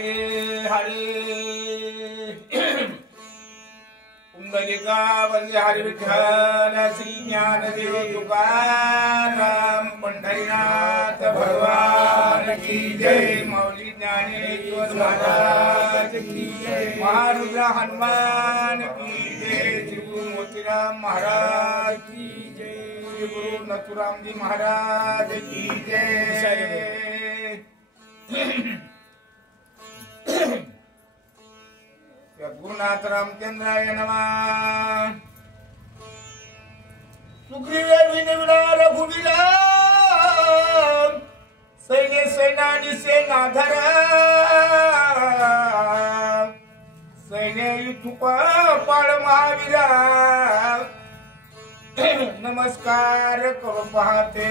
हरे हरे पुंडलिका वंदे हरि विठ्ठल श्री ज्ञानदेव तुकाराम पंढरीनाथ भगवान की जय मौली ज्ञानेश्वर महाराज की जय महारुद्र हनुमान की जय श्री गुरु मोतीराम महाराज की जय श्री गुरु नथुराम जी महाराज की जय गुरुनाथ रामचंद्राय नमः। सुग्रीव विनिवला रघुवीरा सैन्य सेनानी सेनाधर सैन्य युथुपा पाळ महावीरा नमस्कार करू पाहते।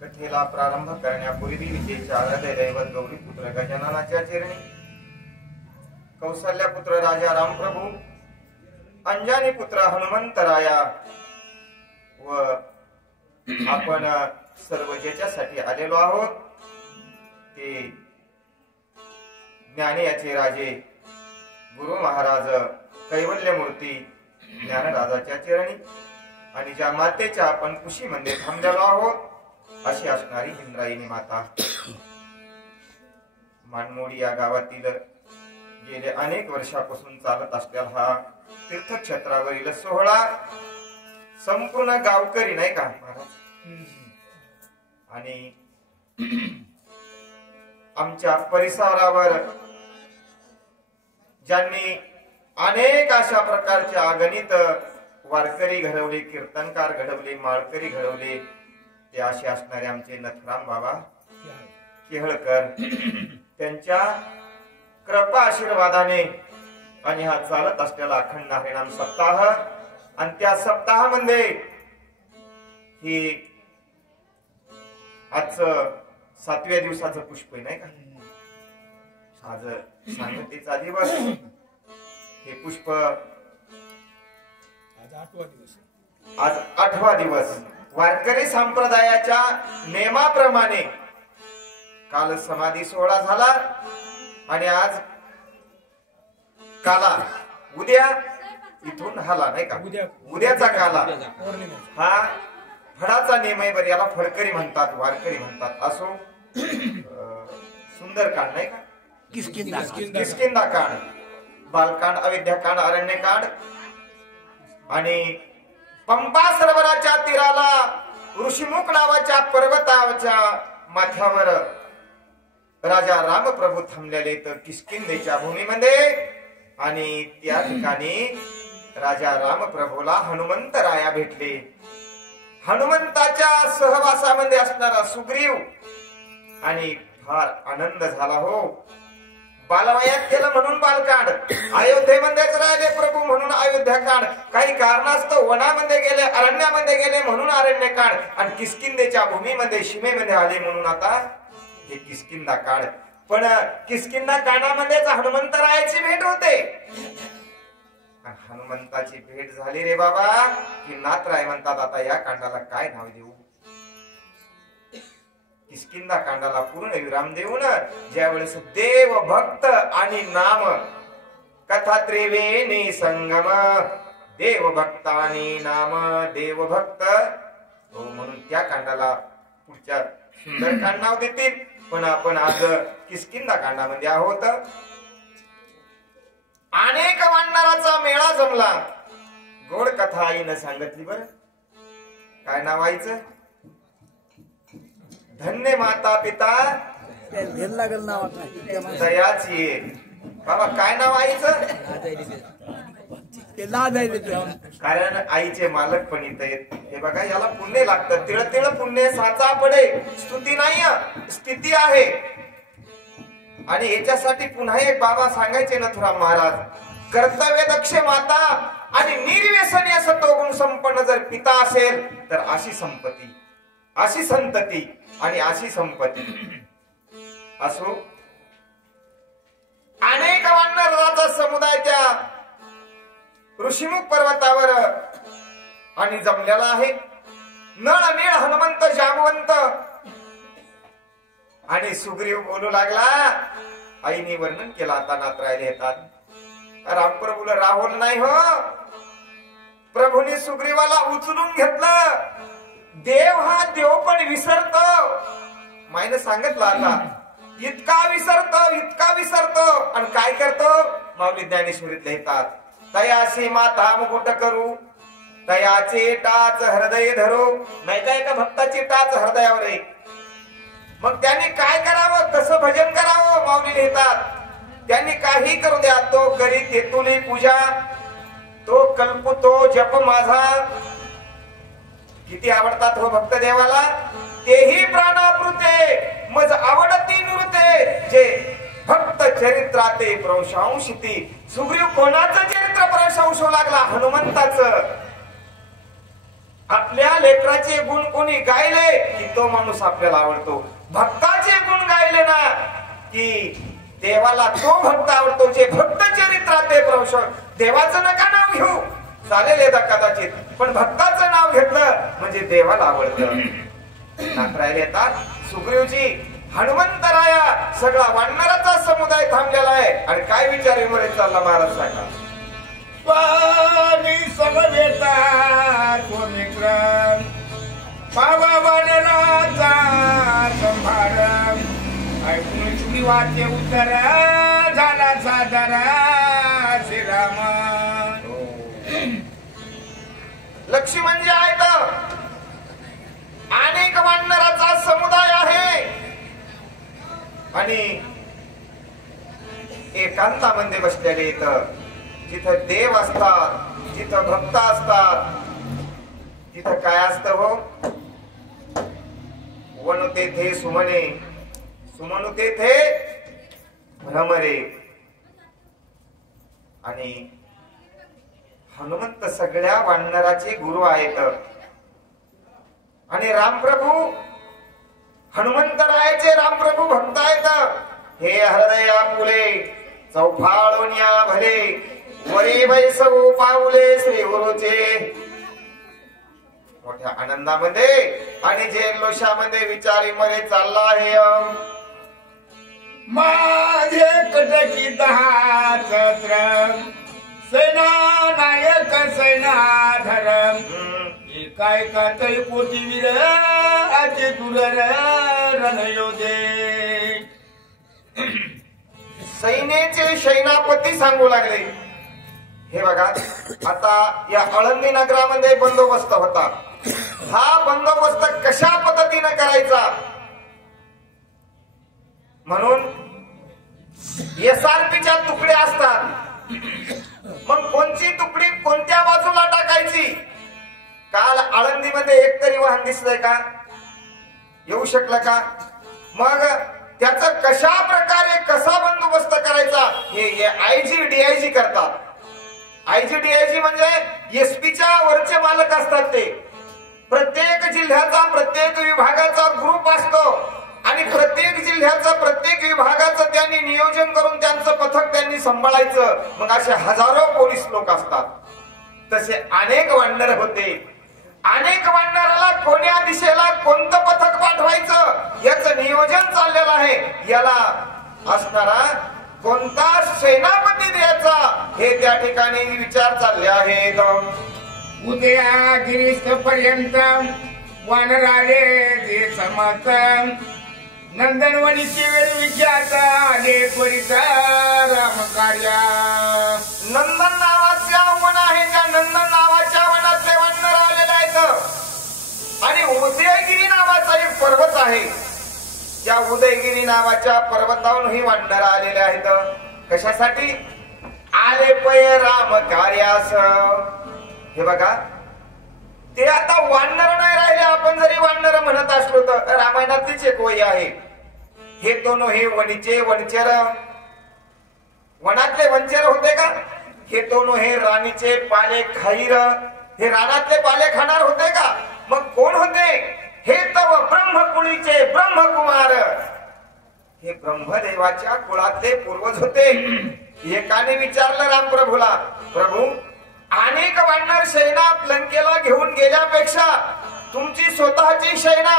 कथेला प्रारंभ करण्यापूर्वी विजेच्या आराध्य दैवत गौरी पुत्र गजाननाच्या चरणी, कौसल्या पुत्र राजा रामप्रभू, अंजनी पुत्र हनुमंतराया व आपण सर्व ज्याच्यासाठी आलेलो आहोत ते ज्ञानियाचे राजे गुरु महाराज कैवल्य मूर्ती ज्ञानराजाच्या चरणी आणि ज्या मातेच्या आपण कुशीमध्ये थांबलेलो आहोत अशी असणारी इंद्रायणी माता, मानमोडी या गावातील गेले अनेक वर्षापासून चालत असलेला हा तीर्थक्षेत्रावरील सोहळा संपूर्ण गावकरी नाही का महाराज आणि आमच्या परिसरावर ज्यांनी अनेक अशा प्रकारचे अगणित वारकरी घडवले, कीर्तनकार घडवले, माळकरी घडवले ते असे असणारे आमचे नथुराम बाबा केहळकर, त्यांच्या कृपा आशीर्वादाने आणि हा चालत असलेला अखंड हरिनाम सप्ताह आणि त्या सप्ताहामध्ये ही आज 7व्या दिवसाचं पुष्प नाही का, आज सांगतेचा दिवस, हे पुष्प आज 8वा दिवस वारकरी संप्रदायाच्या नियमाप्रमाणे काल समाधी सोहळा झाला आणि आज काला उद्या इथून हाला नाही का, उद्याचा काला हा फळाचा नियम आहे बरं, याला फळकरी म्हणतात, वारकरी म्हणतात. असो सुंदरकांड नाही का, किष्किंधा कांड, बालकांड, अविद्याकांड, अरण्यकांड आणि पंपा सरोवराच्या तीराला ऋषिमुख नावाच्या पर्वताच्या माथ्यावर राजा रामप्रभू थांबलेले तर किष्किंधेच्या भूमीमध्ये आणि त्या ठिकाणी राजा रामप्रभूला हनुमंतराया भेटले. हनुमंताच्या सहवासामध्ये असणारा सुग्रीव आणि फार आनंद झाला हो. बालवयात केलं म्हणून बालकांड, अयोध्येमध्येच राहिले प्रभू म्हणून अयोध्याकांड, काही कारणास्तव वनामध्ये गेले, अरण्यामध्ये गेले म्हणून अरण्यकांड आणि किष्किंधेच्या भूमीमध्ये सीमेमध्ये आले म्हणून आता हे किष्किंधा कांड. पण किष्किंधा कांडामध्येच हनुमंतरायाची भेट होते. हनुमंताची भेट झाली रे बाबा की नाथराय म्हणतात आता या कांडाला काय नाव देऊ. किष्किंधा कांडाला पूर्ण विराम देऊन ज्यावेळेस देव भक्त आणि नाम कथा त्रिवेणी संगम, देव भक्त आणि नाम देव भक्त हो म्हणून त्या कांडाला पुढच्या सुंदर कांड नाव देतील. पण आपण आज किष्किंधा कांडामध्ये आहोत. अनेक वानराचा मेळा जमला, गोड कथा आईनं सांगितली. बर काय नाव आईचं? धन्य माता पिता दयाची. बाबा काय नाव आईचं? कारण आईचे मालक पण इथं आहेत. हे बघा याला पुण्य लागतं. तिळ तिळ पुण्य साचा पडे, स्तुती नाही स्थिती आहे. आणि याच्यासाठी पुन्हा एक बाबा सांगायचे नथुराम महाराज, कर्तव्य दक्ष माता आणि निर्व्यसनी असं तो गुण संपन्न जर पिता असेल तर अशी संपत्ती, अशी संतती आणि अशी संपत्ती असो. अनेक वानराचा समुदाय त्या ऋषिमुख पर्वतावर आणि जमलेला आहे. नळ नीळ हनुमंत जामवंत आणि सुग्रीव बोलू लागला. आईने वर्णन केलं. आता नातरायला येतात. रामप्रभूला राहुल नाही हो. प्रभूने सुग्रीवाला उचलून घेतलं. देव हा देव पण विसरतो. मायने सांगितलं आता इतका विसरतो आणि काय करतो. माऊली ज्ञानेश्वरीत लिहितात. तयाशी माता मुकुट करू तयाचे टाच हृदय धरू. नाही का एका भक्ताची टाच हृदयावर आहे. मग त्यांनी काय करावं, कसं भजन करावं. माऊली लिहितात त्यांनी काही करू द्या. तो करी तेतुली पूजा तो कल्पतो जप माझा. किती आवडतात हो भक्त देवाला. तेही प्राणापृते मज आवडती नृते. जे भक्त चरित्राते प्रशंसिती. सुग्रीव कोणाचं चरित्र प्रशंसू लागला. हनुमंताचं. आपल्या लेकराचे गुण कोणी गायले की तो माणूस आपल्याला आवडतो. भक्ताचे गुण गायले ना की देवाला तो भक्त आवडतो. जे भक्त चरित्राते प्रशंस. देवाचं नका नाव घेऊ चालेल येतात कदाचित, पण भक्ताचं नाव घेतलं म्हणजे देवाला आवडतं. नातरायला येतात. सुग्रीवजी हनुमंतराया सगळा वानराचा समुदाय थांबलेला आहे. आणि काय विचार विमरे चालला महाराज सांगा. स्वामी समवेता तो मित्र पावा वानराचा संभार. ऐकून सुग्रीवाचे उत्तर झाला सादरा. श्रीराम लक्ष्मी म्हणजे आहेत. अनेक वानराचा समुदाय आहे आणि एकांतामध्ये बसलेले इथं. जिथं देव असतात, जिथं भक्त असतात, तिथं काय असतं हो. वनु तेथे सुमने सुमनु तेथे भ्रमरे. आणि हनुमंत सगळ्या वानराचे गुरु आहेत. आणि रामप्रभू हनुमंतरायाचे रामप्रभू भक्त आहेत. हे हृदया फुले चौफाळोन्या भले वरी वैसव पाऊले श्री गुरुचे. मोठ्या आनंदामध्ये आणि जयलोषामध्ये विचारी मध्ये चालला आहे. माझे कटकी 10 छत्र सेना नायक सेनाधर. एकाय कातई कोटीवीर अति दुरर रणयोधे. सैन्याचे सेनापती सांगू लागले. हे बघा आता या आळंदी नगरामध्ये बंदोबस्त होता. हा बंदोबस्त कशा पद्धतीने करायचा म्हणून SRPच्या तुकड्या असतात. मग कोणती तुकडी कोणत्या बाजूला टाकायची. काल आळंदीमध्ये एक तरी वाहन दिसलंय का. येऊ शकलं का. मग त्याचं कशा प्रकारे कसा बंदोबस्त करायचा हे IG DIG करतात. IG DIG म्हणजे SP च्या वरचे मालक असतात. ते प्रत्येक जिल्ह्याचा प्रत्येक विभागाचा ग्रुप असतो आणि प्रत्येक जिल्ह्याचं प्रत्येक विभागाचं त्यांनी नियोजन करून त्यांचं पथक त्यांनी सांभाळायचं. मग असे हजारो पोलीस लोक असतात. तसे अनेक वानर होते. अनेक वानराला कोण्या दिशेला कोणतं पथक पाठवायचं याचं नियोजन चाललेलं आहे. याला असणारा कोणता सेनापती द्यायचा हे त्या ठिकाणी विचार चालले आहेत. उद्या गिरीश पर्यंत वानर आले जे समत. नंदनवनीची वेळ विचारत आले त्वरिता राम कार्या. नंदन नावाच्या वन आहे. त्या नंदन नावाच्या वनातले वानर आलेले आहेत. आणि उदयगिरी नावाचा एक पर्वत आहे. त्या उदयगिरी नावाच्या पर्वतावरून ही वानर आलेले आहेत. कशासाठी आले पय राम कार्यास. हे बघा ते आता वानर नाही राहिले. आपण जरी वानर म्हणत असलो तर रामायणातलीच एक वही आहे. हे दोन हे वणीचे वनचर वनातले वनचर होते का. हे दोन हे राणीचे पाले खाईर हे रानातले पाले खाणार होते का. मग कोण होते. हे तव ब्रह्मकुळीचे ब्रह्मकुमार. हे ब्रह्मदेवाच्या कुळातले पूर्वज होते. एकाने विचारलं रामप्रभूला. प्रभू अनेक वानर सेना लंकेला घेऊन गेल्यापेक्षा तुमची स्वतःची सेना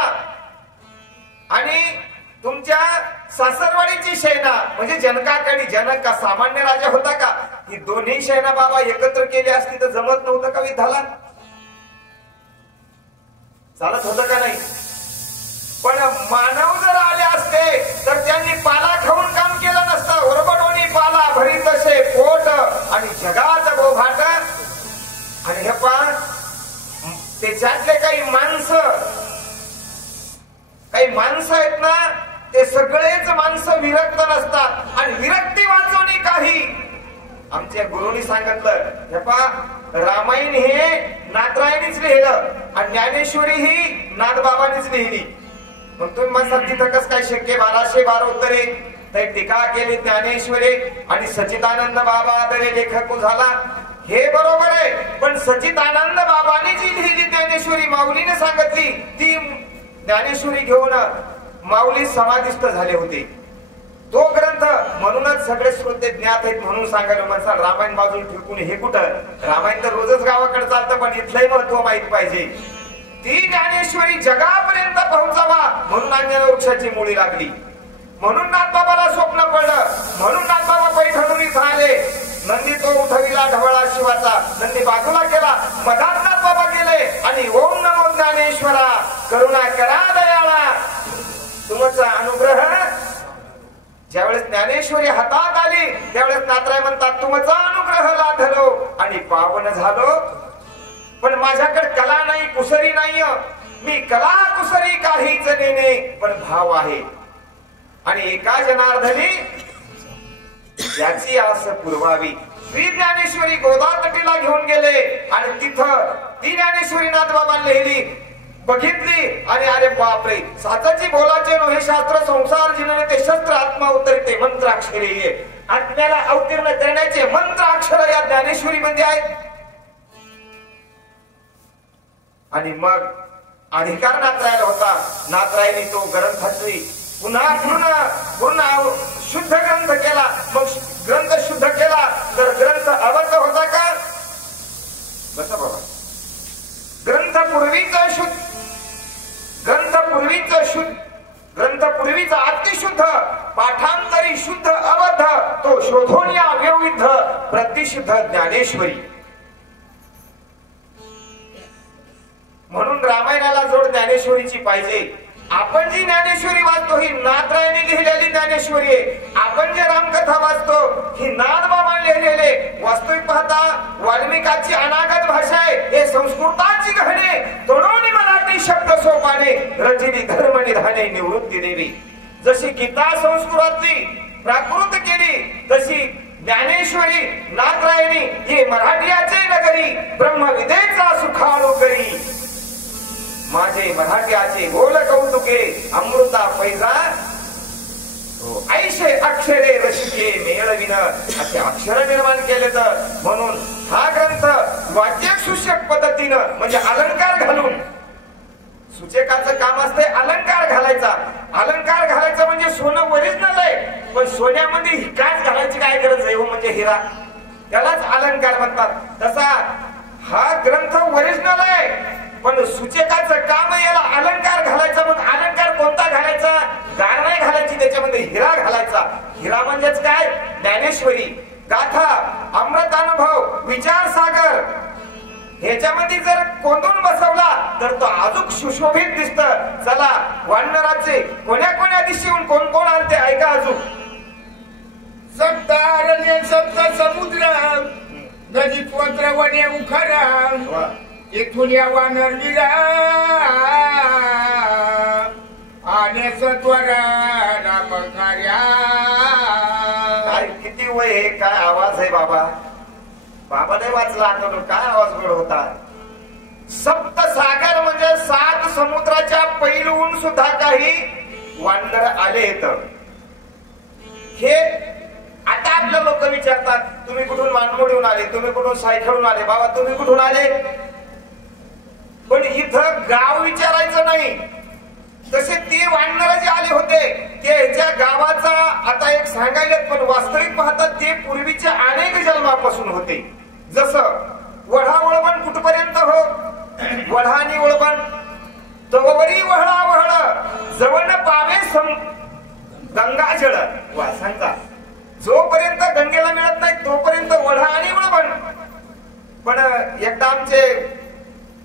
आणि तुमच्या सासरवाडीची सेना म्हणजे जनकाकडे, जनक का सामान्य राजा होता का? ही दोन्ही सेना बाबा एकत्र केली असती तर जमत नव्हतं का विधाला? चालत होतं का नाही? पण मानव जर आले असते तर त्यांनी पाला खाऊन काम केलं नसतं. ओरबडोनी पाला भरी तसे पोट आणि जगात बोभाट. आणि हे पहा, त्याच्यातले काही माणसं आहेत ना, ते सगळेच माणसं विरक्त नसतात. आणि विरक्ती वाचवणी काही आमच्या गुरुनी सांगितलं. हे पहा, रामायण हे नाथरायणीच लिहिलं आणि ज्ञानेश्वरी ही नाथबाबांनीच लिहिली. मग तुम्ही म्हणतात तिथं कसं काय शक्य? 1212 उत्तरे टीका केली ज्ञानेश्वरी आणि सच्चिदानंद बाबा तरी लेखक झाला. हे बरोबर आहे, पण सच्चिदानंद बाबांनी जी लिहिली ज्ञानेश्वरी माऊलीने सांगितली, ती ज्ञानेश्वरी घेऊन माऊली समाधिस्थ झाले होते. तो ग्रंथ म्हणूनच सगळे श्रोते ज्ञात आहेत म्हणून सांगायला म्हणतात. रामायण बाजूला फेकून हे कुठं? रामायण तर रोजच गावाकडे चालतं, पण इथलंही महत्व माहित पाहिजे. ती ज्ञानेश्वरी जगापर्यंत पोहोचावा म्हणून अंजन वृक्षाची मुळी लागली. म्हणून नाथबाबाला स्वप्न पडलं, म्हणून नाथबाबा पैठणून इथं आले. नंदी तो उठविला ढवळा शिवाचा, नंदी बाजूला केला, मधात नाथबाबा गेले आणि ओम नमो ज्ञानेश्वरा करुणा करा दयाळा. तुमचा अनुग्रह. ज्यावेळेस ज्ञानेश्वरी हातात आली त्यावेळेस नाथराय म्हणतात, तुमचा अनुग्रह लाधलो आणि पावन झालो. पण माझ्याकडे कला नाही, कुसरी नाही. मी कला कुसरी काहीच नेणे, पण भाव आहे. आणि एका जनार्दनी याची आस पुरवावी. श्री ज्ञानेश्वरी गोदा तटीला घेऊन गेले आणि तिथं ती ज्ञानेश्वरी नाथबाबांनी लिहिली, बघितली आणि अरे बापरे, साचाची बोलाचे नो हे शास्त्र संसार जिने ते शस्त्र आत्मा उतरते मंत्राक्षरे ये. आत्म्याला अवतीर्ण करण्याचे मंत्राक्षर या ज्ञानेश्वरी मध्ये आहेत. आणि मग अधिकार नाथरायला होता. नाथरायने तो ग्रंथाची पुन्हा पूर्ण शुद्ध ग्रंथ केला. मग ग्रंथ शुद्ध केला तर ग्रंथ अबद्ध होता का? बसा बाबा. ग्रंथ पूर्वीचा अतिशुद्ध, पाठांतरी शुद्ध अबद्ध, तो शोधून या विविध प्रतिशुद्ध ज्ञानेश्वरी. म्हणून रामायणाला जोड ज्ञानेश्वरीची पाहिजे. आपण जी ज्ञानेश्वरी वाचतो ही नाथरायने लिहिलेली ज्ञानेश्वरी आहे. आपण जे रामकथा वाचतो ही नाथबाबा लिहिलेले. वास्तविक पाहता वाल्मिकाची अनागत भाषा आहे, हे संस्कृताची गहणे तोडून मराठी शब्द सोपाने रचिली धर्म निधाने निवृत्ती देवी. जशी गीता संस्कृतातली प्राकृत केली तशी ज्ञानेश्वरी नाथरायणी ही मराठीचे नगरी ब्रह्मविदेचा सुखाळू करी. माझे मराठ्याचे बोल कौतुके अमृता पैजा ऐशे अक्षरे रसिके मेळविन असे अक्षर निर्माण केले. तर म्हणून हा ग्रंथ वाक्य सूचक पद्धतीनं म्हणजे अलंकार घालून, सूचकाचं काम असते अलंकार घालायचा. अलंकार घालायचा म्हणजे सोनं ओरिजिनल आहे, पण सोन्यामध्ये काच घालायची काय गरज आहे? म्हणजे हिरा, त्यालाच अलंकार म्हणतात. तसा हा ग्रंथ ओरिजिनल आहे, पण सूचकाचं काम याला अलंकार घालायचा. मग अलंकार कोणता घालायचा? गार नाही घालायची, त्याच्यामध्ये हिरा घालायचा. हिरा म्हणजेच काय? ज्ञानेश्वरी, गाथा, अमृतानुभव, विचार सागर ह्याच्यामध्ये जर कोंडून बसवला तर तो अजून सुशोभित दिसत. चला वानराचे कोण्या दिशेहून कोण कोण आलते ऐका. अजून सप्त अरण्य सप्त समुद्र नदी पत्र वने उखरा इथून या वानर गिरा आणि सत्वर नाम कार्या. काय किती वय आहे, काय आवाज आहे बाबा. बाबा नाही वाचला आता काय आवाज गोड होता. सप्त सागर म्हणजे 7 समुद्राच्या पैलून सुद्धा काही वानर आले. हे आता आपले लोक विचारतात, तुम्ही कुठून मानमोडून आले, तुम्ही कुठून सायखेडून आले. बाबा तुम्ही कुठून आले? पण इथं गाव विचारायचं नाही. तसे ते वानर जे आले होते ते ह्याच्या गावाचा आता एक सांगायला, पण वास्तविक पाहतात ते पूर्वीच्या अनेक जन्मापासून होते. जसं वढा वळवण कुठपर्यंत हो, वढा आणि वळवण तवरी वहळा वहळ जवळ पावे वा सांगा, जोपर्यंत गंगेला मिळत नाही तोपर्यंत वढा आणि वळवण. पण एकदा आमचे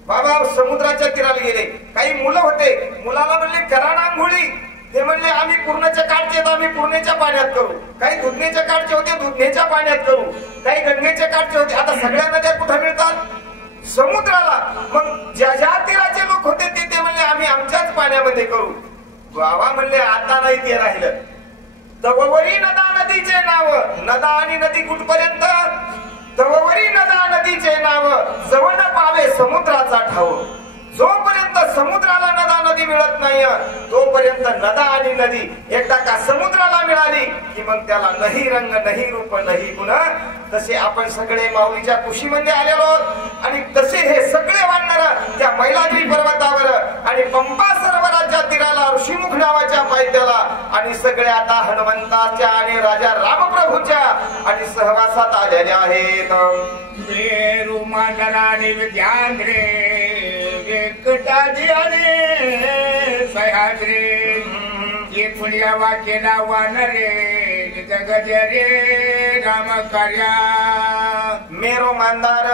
बाबा समुद्राच्या तीराला गेले. काही मुलं होते, मुलाला म्हणले करा ना आंघोळी. ते म्हणले आम्ही पूर्णच्या काठचे आम्ही पूर्णेच्या पाण्यात करू. काही दुधनेच्या काठचे होते, दुधनेच्या पाण्यात करू. काही गंगेच्या काठचे होते. आता सगळ्या नद्या कुठे मिळतात? समुद्राला. मग ज्या ज्या तीराचे लोक होते ते म्हणले आम्ही आमच्याच पाण्यामध्ये करू. बाबा म्हणले आता नाही ते राहिलं. तववरी नदा नदीचे नाव, नदा आणि नदी कुठपर्यंत? तववरी नदा नदीचे नाव, जवळ पावे समुद्राचा ठाव. जोपर्यंत समुद्राला नदा नदी मिळत नाही तोपर्यंत नदा आणि नदी एकदा का समुद्राला मिळाली की मग त्याला नाही रंग नाही रूप नाही गुण. तसे आपण सगळे माऊलीच्या कुशीमध्ये आलेलो आहोत आणि तसे हे सगळे वाढणार त्या मैलाद्री पर्वतावर आणि पंपा सरोवराच्या तीराला ऋषीमुख नावाच्या पायथ्याला आणि सगळे आता हनुमंताच्या आणि राजा रामप्रभूच्या आणि सहवासात आलेले आहेत. मेरू मांडराने विद्यांद्रे वेंकटाजी आणि सह्याद्री येथून या वाक्याला वानरे जगजे रे राम कार्या. मेरू मंदार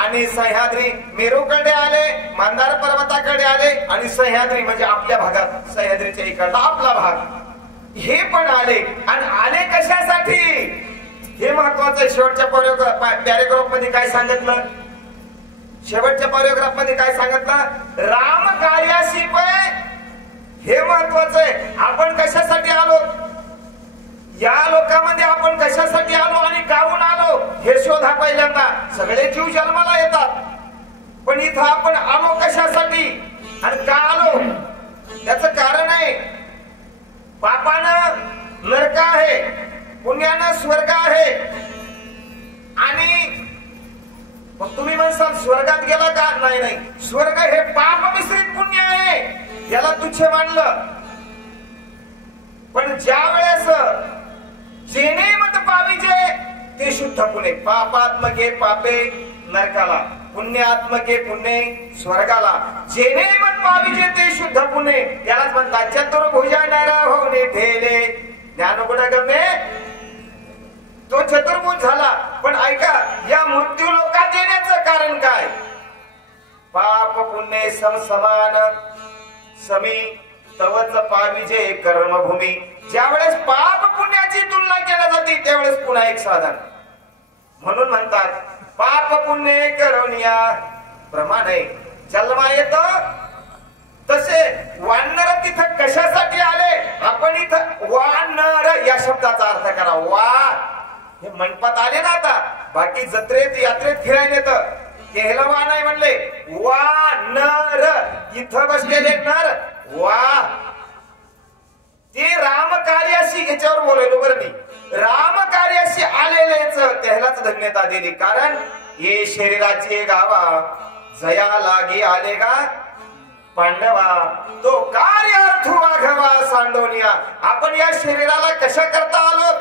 आणि सह्याद्री, मेरूकडे आले, मंदार पर्वताकडे आले आणि सह्याद्री म्हणजे आपल्या भागात सह्याद्रीच्या इकडला आपला भाग हे पण आले. आणि आले कशासाठी हे महत्वाचं. शेवटच्या पॅरेग्राफ मध्ये काय सांगितलं? शेवटच्या पॅरेग्राफ मध्ये काय सांगितलं? राम कार्याशी पाय. हे महत्वाचं आहे. आपण कशासाठी आलो, या लोकांमध्ये आपण कशासाठी आलो आणि काहून आलो हे शोधा पहिल्यांदा. सगळे जीव जन्माला येतात पण इथं आपण आलो कशासाठी आणि का आलो त्याचं कारण आहे. पापानं नरक आहे, पुण्यानं स्वर्ग आहे. आणि मग तुम्ही म्हणसाल स्वर्गात गेला का? नाही नाही, स्वर्ग हे पाप मिश्रित पुण्य आहे, याला तुच्छ मानलं. पण ज्या वेळेस जेने मत पाविजे ते शुद्ध पुणे, पापात्मके पापे नरकाला, पुण्यात्मके पुण्य स्वर्गाला. जेने मत पाविजे ते शुद्ध पुणे यालाच म्हणतात चतुर्भुजानार होणे ठेले. ज्ञानगुण गमे तो चतुर्भुज झाला. पण ऐका, या मृत्यू लोकात येण्याचं कारण काय? पाप पुण्य समसमान समी तवच पाविजे कर्मभूमी. ज्या वेळेस पाप पुण्याची तुलना केली जाते त्यावेळेस पुन्हा एक साधन. म्हणून म्हणतात पाप पुण्य करोनिया प्रमाणे जन्मा येतो. तसे वानर तिथं कशासाठी आले? आपण इथं वानर या शब्दाचा अर्थ करा. वा हे मंडपात आले ना, आता बाकी जत्रेत यात्रेत फिरायला येतं केला वा नाही म्हणले. वा नर इथं बसलेले नर वा. ते राम कार्याशी याच्यावर बोलायलो बरं मी. राम कार्याशी आलेलेच त्यालाच धन्यता दिली. कारण ये शरीराचे गावा जया लागे आले का पांडवा तो कार्यार्थ वाघवा सांडोनिया. आपण या शरीराला कशा करता आलो?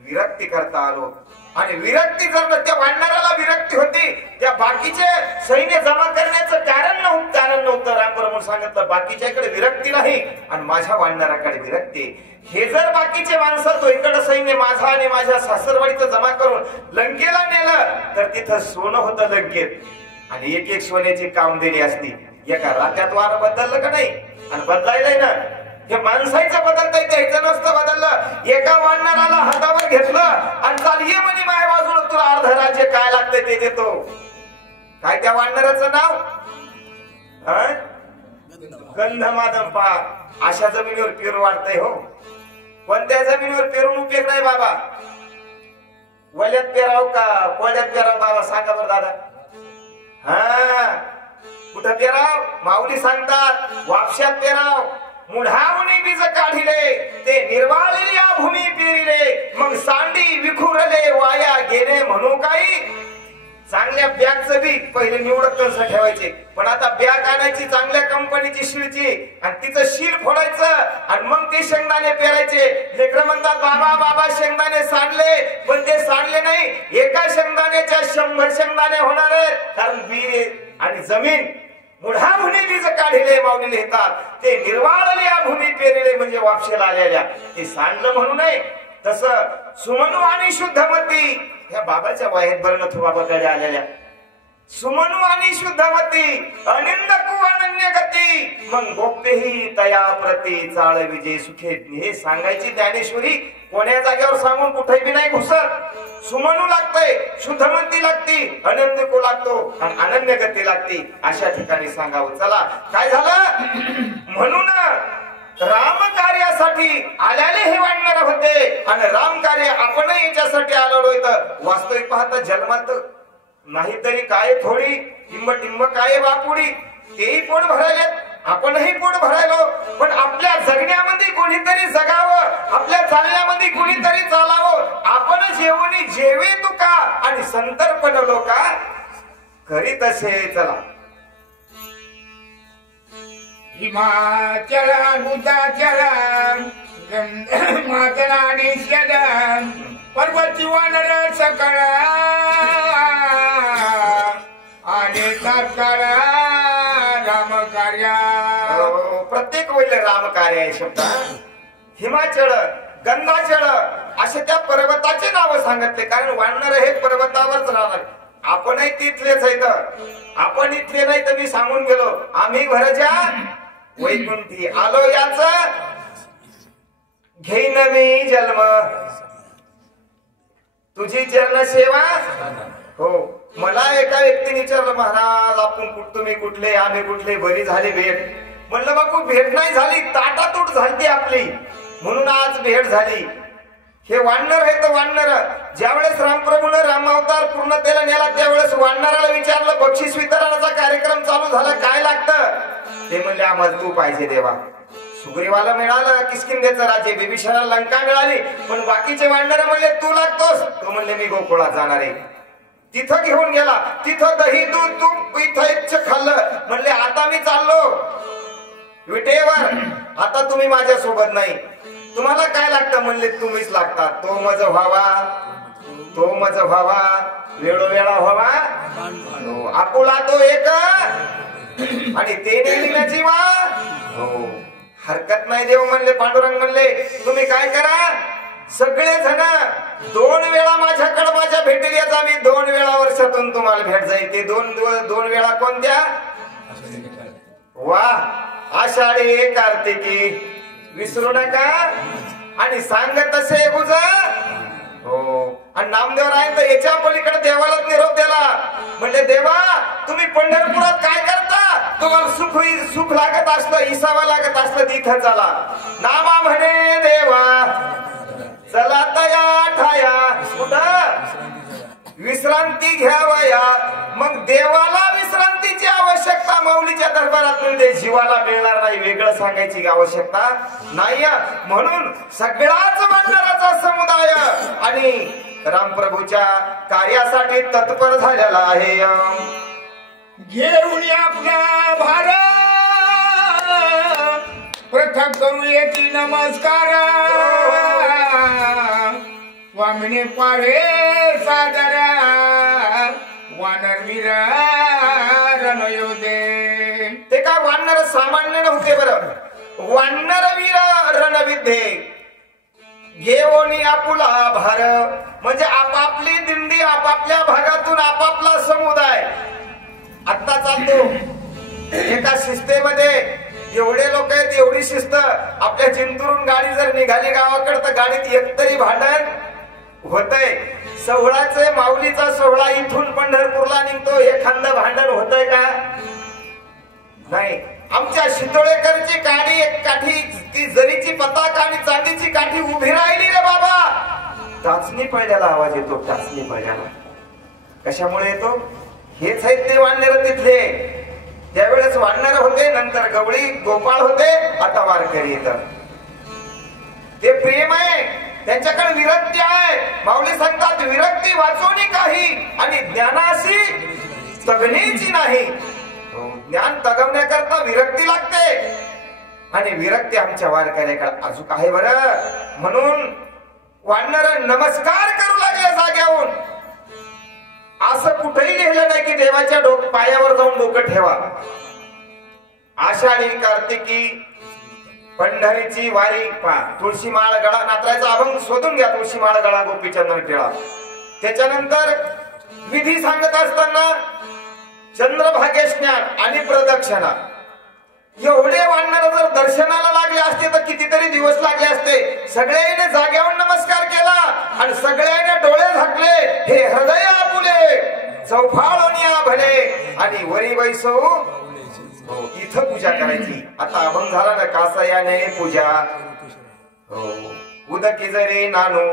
विरक्ती करता आलो. आणि विरक्ती जर त्या वाढणाऱ्याला विरक्ती होती, त्या बाकीचे सैन्य जमा करण्याचं कारण नव्हतं. रामप्रभू सांगितलं बाकीच्याकडे विरक्ती नाही आणि माझ्या वाढणाऱ्याकडे विरक्ती. हे जर बाकीचे माणसं तो इकडं सैन्य माझा आणि माझ्या सासरवाडीचं जमा करून लंकेला नेलं तर तिथं सोनं होतं लंकेत आणि एक एक सोन्याची काम दिली असती. एका रात्यात वार बदललं का नाही? आणि बदलायलाय ना, हे माणसाचं बदलता द्यायचं नसतं. बदललं एका वाढणाऱ्याला हातावर घेतलं आणि चाल ये म्हणे माझ्या बाजूला तुला अर्ध राज्य काय लागतंय ते देतो. काय त्या वाढणाऱ्याचं नाव? गंधमादंपा. अशा जमिनीवर पेरू वाढतंय हो. कोणत्या जमिनीवर पेरून उपयोग नाही बाबा. वल्यात पेराव का कोळ्यात पेराव बाबा सांगा बरं दादा. हा कुठं पेराव? माऊली सांगतात वापशात पेराव. मुढावणी बीज काढिले ते निर्वाळलेल्या भूमी पेरिले. मग सांडी विखुरले वाया गेले म्हणू काही. चांगल्या बॅगचं बी पहिले निवडक कसं ठेवायचे, पण आता बॅग आणायची चांगल्या कंपनीची शिळची आणि तिचं शील फोडायचं आणि मग ते शेंगदाणे पेरायचे. लेकरं म्हणतात बाबा बाबा शेंगदाणे सांडले, पण ते सांडले नाही. एका शेंगदाण्याच्या 100 शेंगदाणे होणार आहेत. कारण बी आणि जमीन मुढा भुनी बीज काढिले माऊली लिहितात, ते निर्वाळल्या भूमी पेरिले म्हणजे वापशेला आलेल्या. ते सांडलं म्हणू नये. तसं सुमनू आणि शुद्धमती ह्या बाबाच्या वाहेत बरं बाबाकडे आलेल्या. सुमनू आणि शुद्धमती अनिंदकू अनन्य गती, मग गोप्यही तया प्रती चाळ विजय सुखे. हे सांगायची ज्ञानेश्वरी कोण्या जागेवर सांगून कुठे बी नाही घुसत. सुमनू लागतंय, शुद्धमती लागती, अनंतको लागतो आणि अनन्य गती लागती. अशा ठिकाणी सांगावं. चला काय झालं म्हणून राम कार्यासाठी आल्याने हे वाढणार होते आणि राम कार्य आपण याच्यासाठी आलो. वास्तविक पाहता जन्मात नाहीतरी काय थोडी टिंब काय बापुडी, तेही पोट भरायला आपणही पोट भरायलो. पण आपल्या जगण्यामध्ये कोणीतरी जगावं, आपल्या चालण्यामध्ये कोणीतरी चालावं. आपण जेवणी जेवे तुका आणि संतर्पण लोका करीत असे. चला हिमाचल भूताचल मातनाडीश्वर पर्वती वानर सकळ आणि तात्काळ राम कार्य. प्रत्येक वेळेला राम कार्य आहे शब्द. हिमाचल गंगाचल असे त्या पर्वताचे नाव सांगितले, कारण वानर हे पर्वतावरच राहणार. आपणही तिथलेच आहेत. आपण इथले नाही तर मी सांगून गेलो, आम्ही घरच्या वैकुंठी आलो याच घेईन मी जन्म, तुझी चरण सेवा. हो, मला एका व्यक्तीने विचारलं, महाराज आपण तुम्ही कुठले, आम्ही कुठले, बरी झाली भेट. म्हणलं बापू भेट नाही झाली, ताटातूट झाली आपली, म्हणून आज भेट झाली. हे वानर आहे तर वानर. ज्यावेळेस रामप्रभूने राम अवतार पूर्णतेला नेला त्यावेळेस वानराला विचारलं, बक्षीस वितरणाचा कार्यक्रम चालू झाला, काय लागतं? ते म्हणले आम्हाला तू पाहिजे देवा. सुग्रीवाला मिळालं किष्किंधेचं राज्य, बिभीषणाला लंका मिळाली, पण बाकीचे वानर म्हणले तू लागतोस. तो म्हणले मी गोकुळात जाणार आहे. तिथं घेऊन गेला, तिथं दही दूध तूप इथं खाल्लं. म्हणले आता मी चाललो विटेवर, आता तुम्ही माझ्या सोबत नाही. तुम्हाला काय लागतं? म्हणले तुम्हीच लागतात. तो मज व्हावा, तो मज व्हावा, वेळोवेळा व्हावा, आपुला तो एक आणि ते नेली जीवा. हो, हरकत नाही देव म्हणले. पांडुरंग म्हणले तुम्ही काय करा, सगळे जण 2 वेळा माझ्याकडे माझ्या भेटीला याचा, मी 2 वेळा वर्षातून तुम्हाला भेट जाईल. ते 2 वेळा कोणत्या? वा, आषाढी कार्तिकी विसरू नका आणि सांगत असे गुज. हो, आणि नामदेव राय तर याच्या पलीकडे देवालाच निरोप दिला. म्हणजे देवा तुम्ही पंढरपुरात काय करता? तुम्हाला सुख लागत असलं, इसावा लागत असलं तिथं चला. नामा म्हणे देवा चला तया ठाया, कुठं विश्रांती घ्यावया. मग देवाला विश्रांतीची आवश्यकता माऊलीच्या दरबारात मिळते, जीवाला मिळणार नाही. वेगळं सांगायची आवश्यकता नाही. म्हणून सगळाच मंडळाचा समुदाय आणि रामप्रभूच्या कार्यासाठी तत्पर झालेला आहे. घेऊन आपला भार प्रथम करूया की नमस्कार. वामिने पाळे सादर वानर वीर रणयोधे. ते काय वानर सामान्य नव्हते बरं, वानर वीर रणविद्ये घेऊन आपुला भार. म्हणजे आपापली दिंडी, आपापल्या भागातून आपापला समुदाय आता चालतो एका शिस्तेमध्ये. एवढे लोक आहेत, एवढी शिस्त. आपल्या चिंतूरून गाडी जर निघाली गावाकडे तर गाडीत एकतरी भांडण होतंय. सोहळाचे माऊलीचा सोहळा इथून पंढरपूरला निघतो, एखादं भांडण होतंय का? नाही. आमच्या शितोळेकरची गाडी एक काठी, ती जरीची पताक आणि चांदीची काठी उभी राहिली रे बाबा, टाचणी पडल्याला आवाज येतो. टाचणी पडल्याला कशामुळे येतो? हेच आहेत ते वानर तिथले. त्यावेळेस वानर होते, नंतर गवळी गोपाळ होते, आता वारकरी येतात. ते प्रेम आहे, त्यांच्याकडे विरक्ती आहे. माऊली सांगतात विरक्ती वाचवणी काही आणि ज्ञानाशी तगण्याची नाही. ज्ञान तगवण्याकरता विरक्ती लागते आणि विरक्ती आमच्या वारकऱ्याकडे अजून आहे बरं. म्हणून वानर नमस्कार करू लागले जाग्याहून. असं कुठेही लिहिलं नाही की देवाच्या पायावर जाऊन डोकं ठेवा. आषाढी कार्तिकी पंढरीची वारी पा तुळशी माळ गळा नात्रायचा अभंग शोधून घ्या. तुळशी माळ गळा गोपीचंदन टिळा. त्याच्यानंतर विधी सांगत असताना चंद्रभागे स्नान आणि प्रदक्षिणा. एवढे वानर जर दर्शनाला लागले असते तर कितीतरी दिवस लागले असते. सगळ्यांनी जाग्यावर नमस्कार केला आणि सगळ्यांनी डोळे झाकले. हे हृदय आपुले चौफाळोनिया भले आणि वरी बैसो इथं पूजा करायची. आता अभंग झाला ना कासयाने पूजा उदकी जरी नानू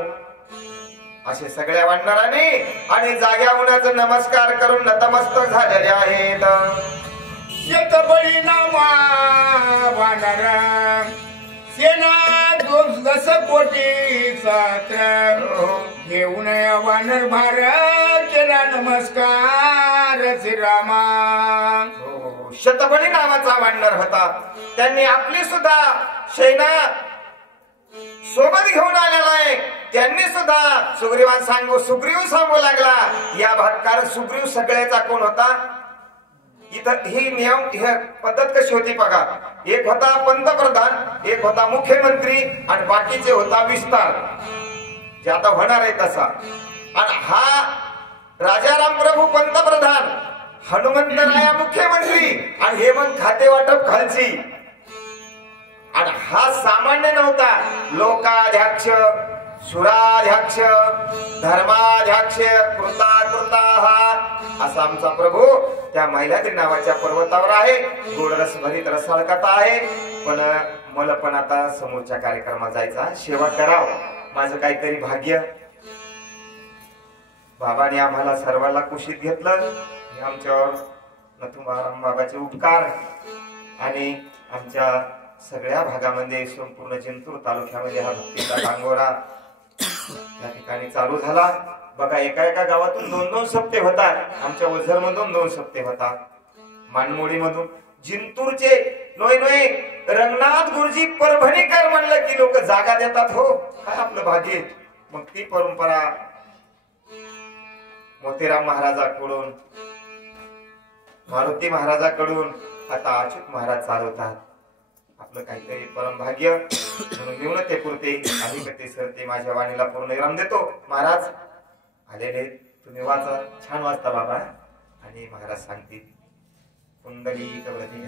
असे सगळ्या वानरांनी आणि जाग्या उन्हाचं नमस्कार करून नतमस्तक झालेले आहेत. शेतबळी नावा वानर सेना दोष कोटी घेऊन वानर भार केला नमस्कार श्रीरामा. शतबळी नावाचा वानर होता. त्यांनी आपली सुद्धा सेना सोबत घेऊन आलेला आहे. त्यांनी सुद्धा सुग्रीव सांगू लागला या कारण सुग्रीव सगळ्याचा कोण होता. इथं ही नियम पद्धत कशी होती बघा. एक होता पंतप्रधान, एक होता मुख्यमंत्री आणि बाकीचे होता विस्तार जे आता होणार आहे तसा. आणि हा राजाराम प्रभू पंतप्रधान, हनुमंतराया मुख्यमंत्री आणि हे मग खाते वाटप खालची. आणि हा सामान्य नव्हता. लोकाध्यक्ष, सुराध्यक्ष, धर्माध्यक्ष, कृता असा आमचा प्रभू त्या मैलाद्री नावाच्या पर्वतावर आहे. गोडरस भरीत रसाळ कथा आहे. पण मला पण आता समोरच्या कार्यक्रमात जायचा, सेवा कराव माझं काहीतरी भाग्य. बाबाने आम्हाला सर्वांना कुशीत घेतलं. आमच्यावर नथुराम बाबाचे उपकार आणि आमच्या सगळ्या भागामध्ये संपूर्ण जिंतूर तालुक्यामध्ये हा भक्तीचा डांगोरा या ठिकाणी चालू झाला. बघा एका एका गावातून 2-2 सप्ते होतात. आमच्या ओझर मधून 2 सप्ते होतात. मानमोडी मधून जिंतूरचे नोय रंगनाथ गुरुजी परभणीकर म्हणलं की लोक जागा देतात. हो काय आपलं भाग्य. मग ती परंपरा मोतीराम महाराजाकडून, मारुती महाराजाकडून आता अच्युत महाराज चालवतात. आपलं काहीतरी परम भाग्य म्हणून घेऊन ते पुरते काही कते सरते माझ्या वाणीला पूर्ण विराम देतो. महाराज आलेले तुम्ही वाचा, छान वाचता बाबा. आणि महाराज सांगतील कुंडली कवरती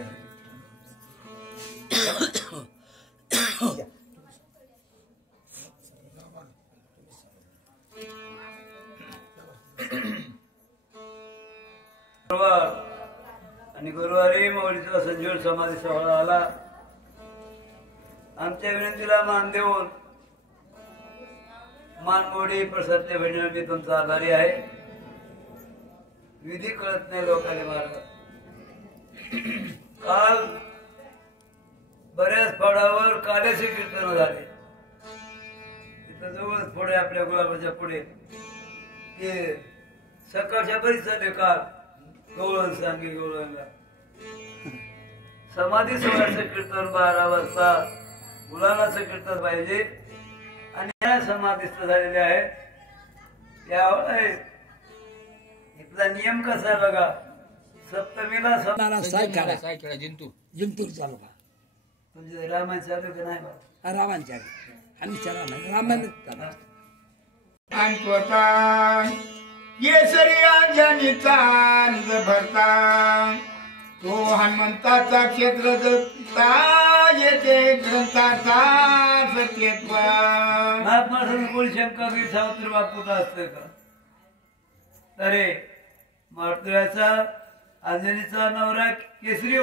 आणि गुरुवारी माऊलीचा संजीवन समाधी सोहळा आला. आमच्या विनंतीला मान देऊन मानमोडी प्रसादच्या बहिणीला मी तुमचा आभारी आहे. विधी कळत नाही लोकांनी महाराज. काल बऱ्याच फळावर काल्याचे कीर्तन झाले. तिथं जवळच पुढे आपल्या गुलाबाच्या पुढे ते सकाळच्या बरीच झाले. काल गवळण सांगे गवळणला समाधी सोहळ्याचं कीर्तन 12 वाजता गुलाबाचं कीर्तन पाहिजे. आणि समाधीस्थ झालेले आहेत. त्यावेळेस इथला नियम कसा आहे बघा. सप्तमीला जिंतूर चालू का म्हणजे रामायण चालू का नाही बा. रामांच्या आणि रामायण केसरिया जनिता भरता तो हनुमंताचा क्षेत्र जगता येते ग्रंथाचा सत्यत्व. महात्मा संत शंकरवीर सावित्री बापूला असतंय का. अरे मारुतीचा अंजनीचा नवरा केसरी